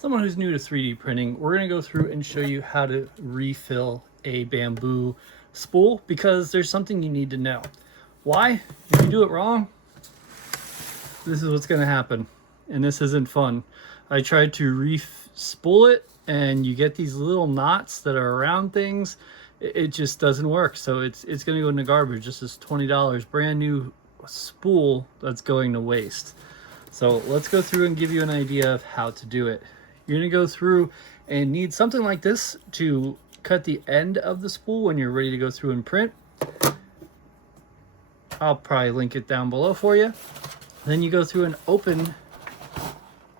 Someone who's new to 3D printing, we're going to go through and show you how to refill a Bambu spool because there's something you need to know. Why? If you do it wrong, this is what's going to happen, and this isn't fun. I tried to re-spool it, and you get these little knots that are around things. It just doesn't work, so it's going to go in the garbage. This is $20 brand new spool that's going to waste. So let's go through and give you an idea of how to do it. You're going to go through and need something like this to cut the end of the spool when you're ready to go through and print. I'll probably link it down below for you. Then you go through and open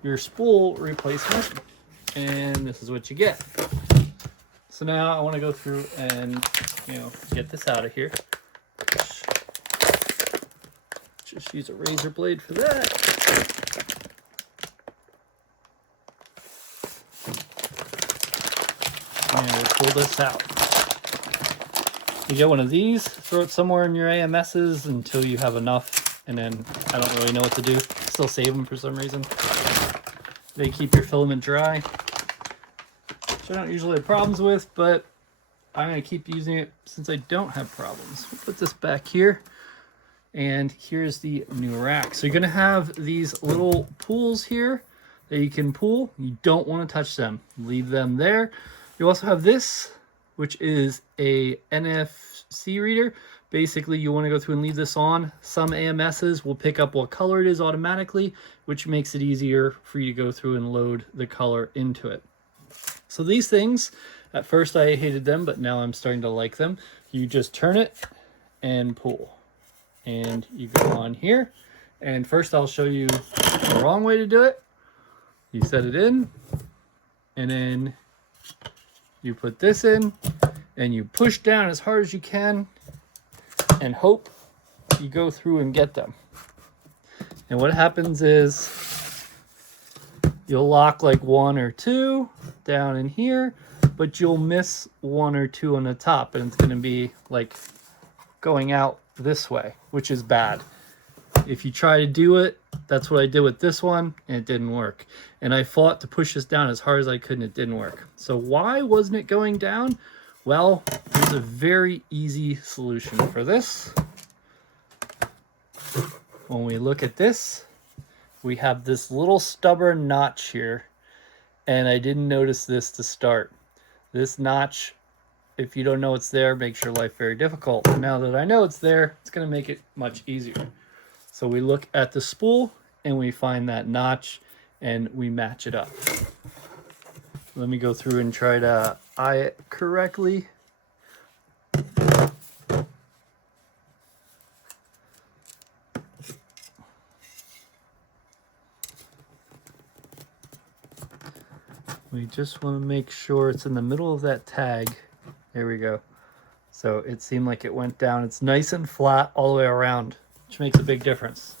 your spool replacement, and this is what you get. So now I want to go through and get this out of here. Just use a razor blade for that. And we'll pull this out. You get one of these, throw it somewhere in your AMSs until you have enough, and then I don't really know what to do. Still save them for some reason. They keep your filament dry, which I don't usually have problems with, but I'm going to keep using it since I don't have problems. We'll put this back here, and here's the new rack. So you're going to have these little pools here that you can pull. You don't want to touch them. Leave them there. You also have this, which is a NFC reader. Basically, you want to go through and leave this on. Some AMSs will pick up what color it is automatically, which makes it easier for you to go through and load the color into it. So these things, at first I hated them, but now I'm starting to like them. You just turn it and pull. And you go on here. And first I'll show you the wrong way to do it. You set it in, and then you put this in, and you push down as hard as you can and hope you go through and get them. And what happens is you'll lock like one or two down in here, but you'll miss one or two on the top, and it's going to be like going out this way, which is bad. If you try to do it, that's what I did with this one, and it didn't work. And I fought to push this down as hard as I could, and it didn't work. So why wasn't it going down? Well, there's a very easy solution for this. When we look at this, we have this little stubborn notch here, and I didn't notice this to start. This notch, if you don't know it's there, makes your life very difficult. Now that I know it's there, it's going to make it much easier. So we look at the spool and we find that notch and we match it up. Let me go through and try to eye it correctly. We just want to make sure it's in the middle of that tag. There we go. So it seemed like it went down. It's nice and flat all the way around, which makes a big difference.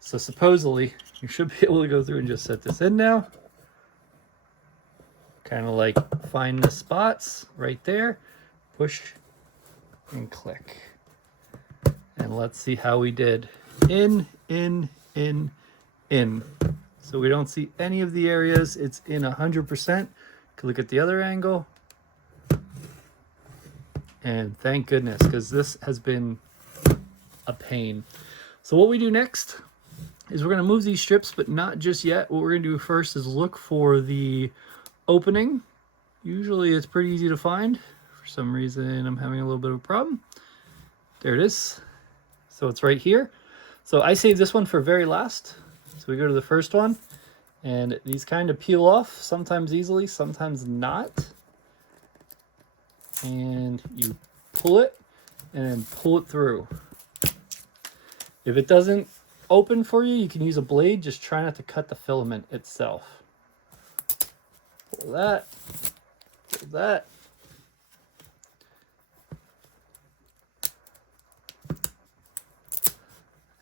So supposedly you should be able to go through and just set this in now. Kind of like find the spots right there, push and click. And let's see how we did. In. So we don't see any of the areas. It's in 100%. Could look at the other angle. And thank goodness, because this has been a pain. So what we do next is we're going to move these strips, but not just yet. What we're going to do first is look for the opening. Usually it's pretty easy to find. For some reason I'm having a little bit of a problem. There it is. So it's right here. So I saved this one for very last. So we go to the first one, and these kind of peel off, sometimes easily, sometimes not. And you pull it and then pull it through. If it doesn't open for you, you can use a blade. Just try not to cut the filament itself. Pull that, pull that.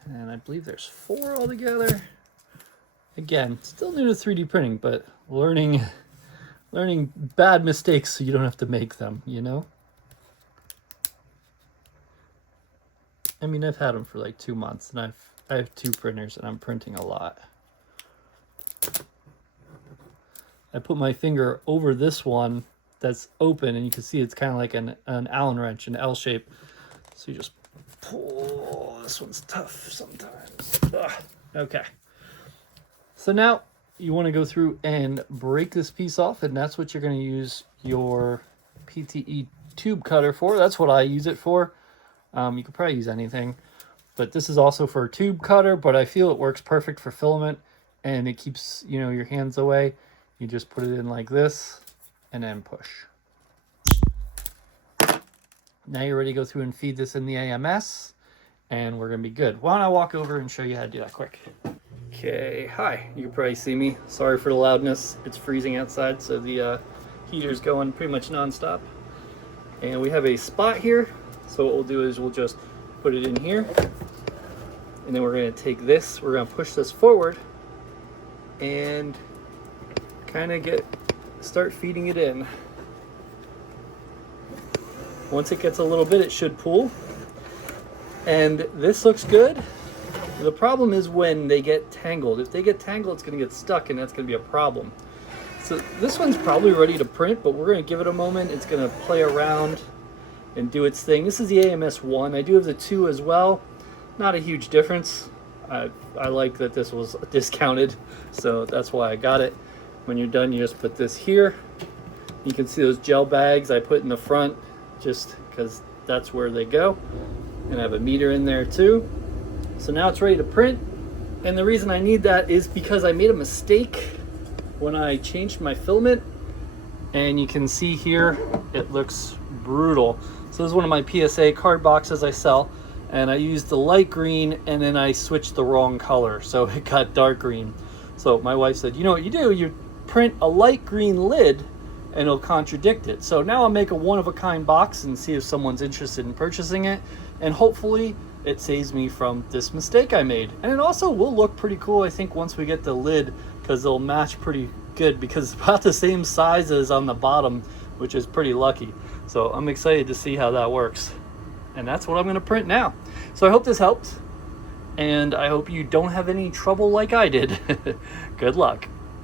And I believe there's 4 altogether. Again, still new to 3D printing, but learning bad mistakes so you don't have to make them, you know? I mean, I've had them for like 2 months, and I have 2 printers, and I'm printing a lot. I put my finger over this one that's open, and you can see it's kind of like an Allen wrench, an L shape. So you just pull. This one's tough sometimes. Ugh. Okay. So now you want to go through and break this piece off, and that's what you're going to use your PTFE tube cutter for. That's what I use it for. You could probably use anything, but this is also for a tube cutter, but I feel it works perfect for filament, and it keeps, you know, your hands away. You just put it in like this and then push. Now you're ready to go through and feed this in the AMS, and we're gonna be good. Why don't I walk over and show you how to do that quick. Okay, hi, you can probably see me. Sorry for the loudness. It's freezing outside, so the heater's going pretty much non-stop. And we have a spot here. So what we'll do is we'll just put it in here, and then we're going to take this, we're going to push this forward and kind of start feeding it in. Once it gets a little bit, it should pool. And this looks good. The problem is when they get tangled. If they get tangled, it's going to get stuck, and that's going to be a problem. So this one's probably ready to print, but we're going to give it a moment. It's going to play around and do its thing. This is the AMS 1. I do have the 2 as well. Not a huge difference. I like that this was discounted, so that's why I got it. When you're done, you just put this here. You can see those gel bags I put in the front just because that's where they go. And I have a meter in there too. So now it's ready to print. And the reason I need that is because I made a mistake when I changed my filament. And you can see here, it looks brutal. So this is one of my PSA card boxes I sell, and I used the light green, and then I switched the wrong color, so it got dark green. So my wife said, you know what you do? You print a light green lid, and it'll contradict it. So now I'll make a one-of-a-kind box and see if someone's interested in purchasing it, and hopefully it saves me from this mistake I made. And it also will look pretty cool, I think, once we get the lid, because it'll match pretty good, because it's about the same size as on the bottom, which is pretty lucky. So I'm excited to see how that works. And that's what I'm going to print now. So I hope this helped, and I hope you don't have any trouble like I did. Good luck.